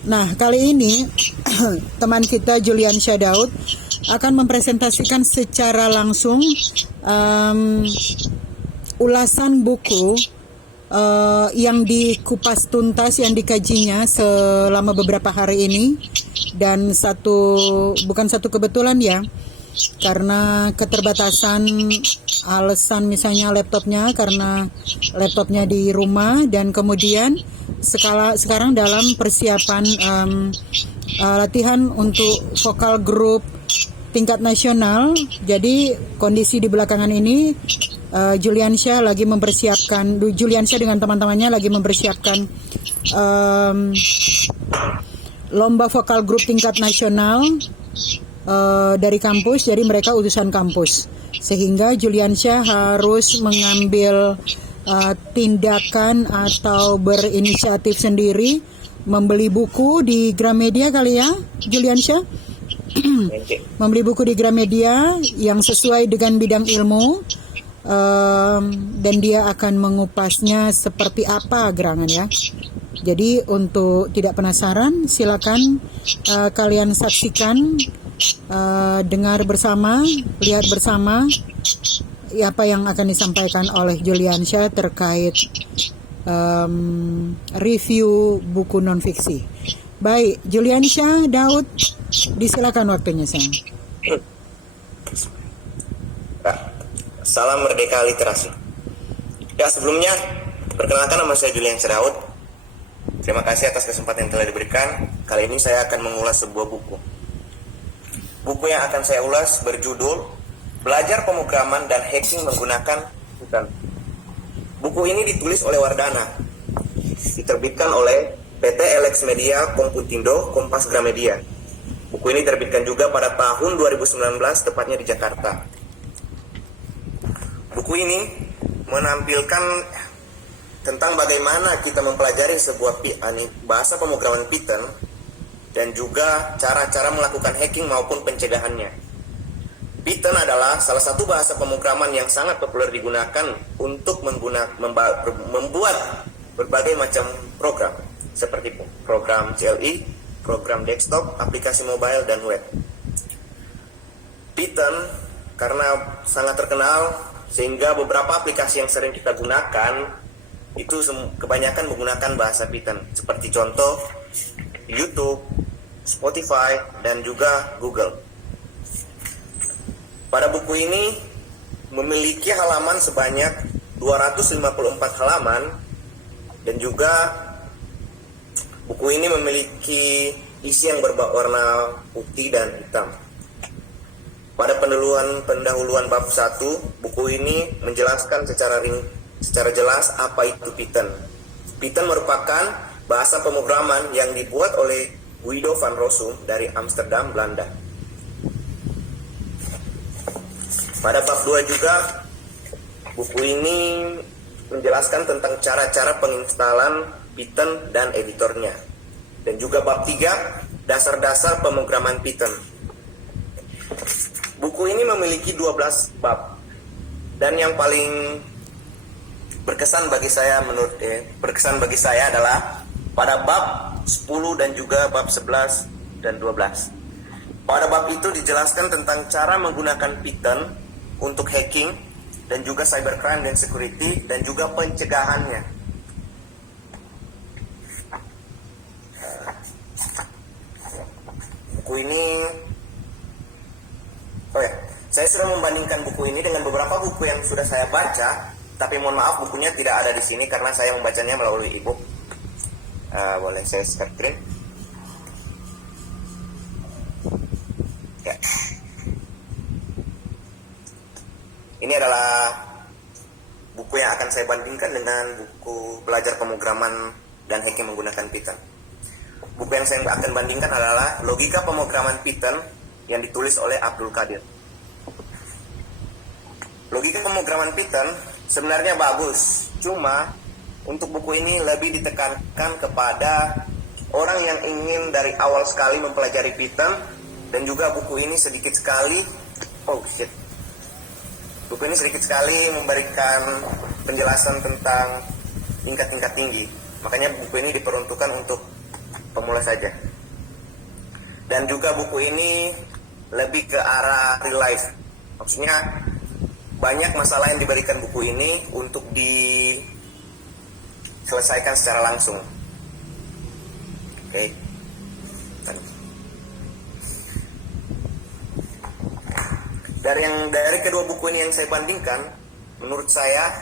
Nah, kali ini teman kita Juliansyah Daud akan mempresentasikan secara langsung ulasan buku yang dikupas tuntas, yang dikajinya selama beberapa hari ini. Dan bukan satu kebetulan ya, karena keterbatasan alasan misalnya karena laptopnya di rumah, dan kemudian sekarang dalam persiapan latihan untuk vokal grup tingkat nasional. Jadi kondisi di belakangan ini Juliansyah dengan teman-temannya lagi mempersiapkan lomba vokal grup tingkat nasional dari kampus. Jadi mereka utusan kampus, sehingga Juliansyah harus mengambil tindakan atau berinisiatif sendiri membeli buku di Gramedia kali ya, Juliansyah. Membeli buku di Gramedia yang sesuai dengan bidang ilmu, dan dia akan mengupasnya seperti apa gerangan ya. Jadi untuk tidak penasaran, silakan kalian saksikan, dengar bersama, lihat bersama apa yang akan disampaikan oleh Juliansyah terkait review buku non-fiksi. Baik, Juliansyah Daud, disilakan waktunya sayang. Salam Merdeka Literasi. Ya, sebelumnya perkenalkan, nama saya Juliansyah Daud. Terima kasih atas kesempatan yang telah diberikan. Kali ini saya akan mengulas sebuah buku. Buku yang akan saya ulas berjudul Belajar Pemrograman dan Hacking Menggunakan Python. Buku ini ditulis oleh Wardana, diterbitkan oleh PT Elex Media Komputindo Kompas Gramedia. Buku ini diterbitkan juga pada tahun 2019, tepatnya di Jakarta. Buku ini menampilkan tentang bagaimana kita mempelajari sebuah bahasa pemrograman Python, dan juga cara-cara melakukan hacking maupun pencegahannya. Python adalah salah satu bahasa pemrograman yang sangat populer digunakan untuk membuat berbagai macam program, seperti program CLI, program desktop, aplikasi mobile, dan web. Python karena sangat terkenal, sehingga beberapa aplikasi yang sering kita gunakan itu kebanyakan menggunakan bahasa Python, seperti contoh YouTube, Spotify, dan juga Google. Pada buku ini memiliki halaman sebanyak 254 halaman, dan juga buku ini memiliki isi yang berwarna putih dan hitam. Pada pendahuluan bab 1, buku ini menjelaskan secara jelas apa itu Python. Python merupakan bahasa pemrograman yang dibuat oleh Guido van Rossum dari Amsterdam, Belanda. Pada bab 2 juga, buku ini menjelaskan tentang cara-cara penginstalan Python dan editornya. Dan juga bab 3, dasar-dasar pemrograman Python. Buku ini memiliki 12 bab. Dan yang paling berkesan bagi saya adalah pada bab 10 dan juga bab 11 dan 12. Pada bab itu dijelaskan tentang cara menggunakan Python untuk hacking, dan juga cybercrime dan security, dan juga pencegahannya. Buku ini, saya sudah membandingkan buku ini dengan beberapa buku yang sudah saya baca, tapi mohon maaf bukunya tidak ada di sini karena saya membacanya melalui ebook. Boleh saya share screen? Ya. Ini adalah buku yang akan saya bandingkan dengan buku Belajar Pemrograman dan Hacking Menggunakan Python. Buku yang saya akan bandingkan adalah Logika Pemrograman Python yang ditulis oleh Abdul Qadir. Logika pemrograman Python sebenarnya bagus, cuma untuk buku ini lebih ditekankan kepada orang yang ingin dari awal sekali mempelajari Python, dan juga buku ini sedikit sekali memberikan penjelasan tentang tingkat-tingkat tinggi. Makanya buku ini diperuntukkan untuk pemula saja. Dan juga buku ini lebih ke arah real life. Maksudnya banyak masalah yang diberikan buku ini untuk diselesaikan secara langsung. Oke. Dari kedua buku ini yang saya bandingkan, menurut saya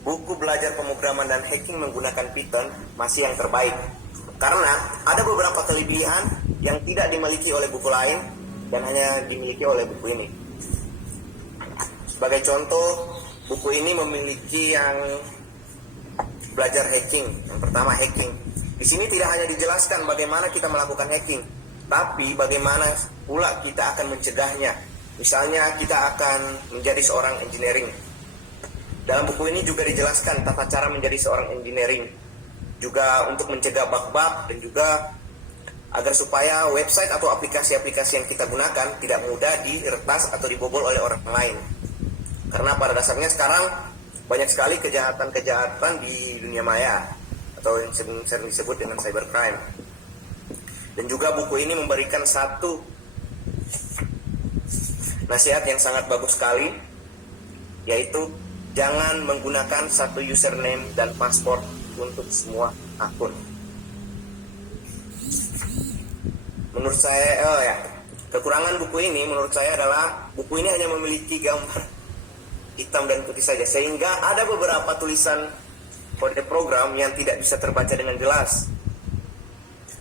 buku belajar pemrograman dan hacking menggunakan Python masih yang terbaik. Karena ada beberapa kelebihan yang tidak dimiliki oleh buku lain dan hanya dimiliki oleh buku ini. Sebagai contoh, buku ini memiliki yang belajar hacking. Yang pertama, hacking. Di sini tidak hanya dijelaskan bagaimana kita melakukan hacking, tapi bagaimana pula kita akan mencegahnya. Misalnya kita akan menjadi seorang engineering. Dalam buku ini juga dijelaskan tata cara menjadi seorang engineering. Juga untuk mencegah bug-bug dan juga agar supaya website atau aplikasi-aplikasi yang kita gunakan tidak mudah diretas atau dibobol oleh orang lain. Karena pada dasarnya sekarang banyak sekali kejahatan-kejahatan di dunia maya atau yang sering disebut dengan cybercrime. Dan juga buku ini memberikan satu nasihat yang sangat bagus sekali, yaitu jangan menggunakan satu username dan password untuk semua akun. Menurut saya, kekurangan buku ini menurut saya adalah buku ini hanya memiliki gambar hitam dan putih saja, sehingga ada beberapa tulisan kode program yang tidak bisa terbaca dengan jelas.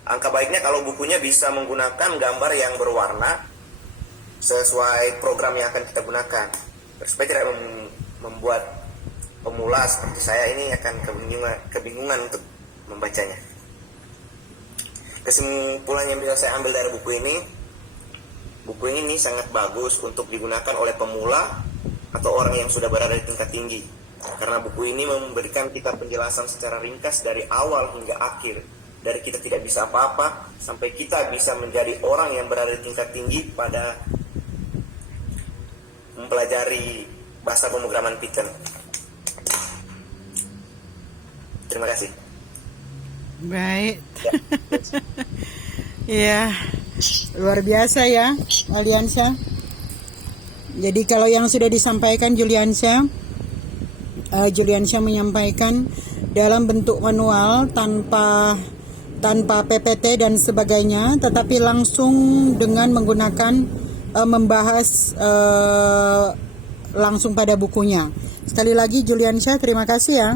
Angka baiknya kalau bukunya bisa menggunakan gambar yang berwarna sesuai program yang akan kita gunakan, supaya tidak membuat pemula seperti saya ini akan kebingungan untuk membacanya. Kesimpulan yang bisa saya ambil dari buku ini sangat bagus untuk digunakan oleh pemula atau orang yang sudah berada di tingkat tinggi, karena buku ini memberikan kita penjelasan secara ringkas dari awal hingga akhir, dari kita tidak bisa apa-apa sampai kita bisa menjadi orang yang berada di tingkat tinggi pada mempelajari bahasa pemrograman Python. Terima kasih. Baik. Ya, luar biasa ya, Aliansyah. Jadi kalau yang sudah disampaikan Juliansyah menyampaikan dalam bentuk manual tanpa PPT dan sebagainya, tetapi langsung dengan menggunakan membahas langsung pada bukunya. Sekali lagi Juliansyah, terima kasih ya.